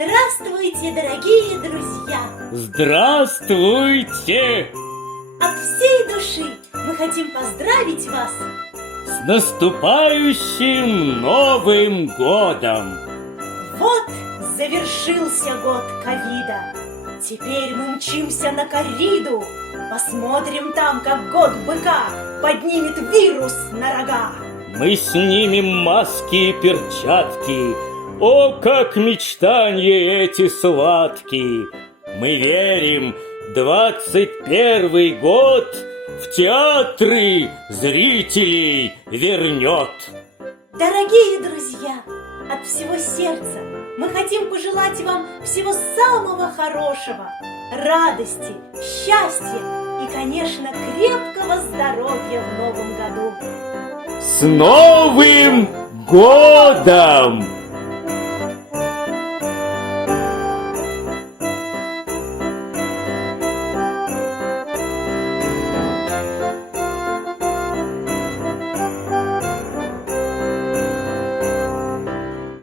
Здравствуйте, дорогие друзья! Здравствуйте! От всей души мы хотим поздравить вас С наступающим Новым годом! Вот завершился год ковида. Теперь мы мчимся на корриду. Посмотрим там, как год быка поднимет вирус на рога. Мы снимем маски и перчатки. О, как мечтанья эти сладкие! Мы верим, 21 год в театры зрителей вернет. Дорогие друзья, от всего сердца мы хотим пожелать вам всего самого хорошего, радости, счастья и, конечно, крепкого здоровья в новом году. С Новым годом!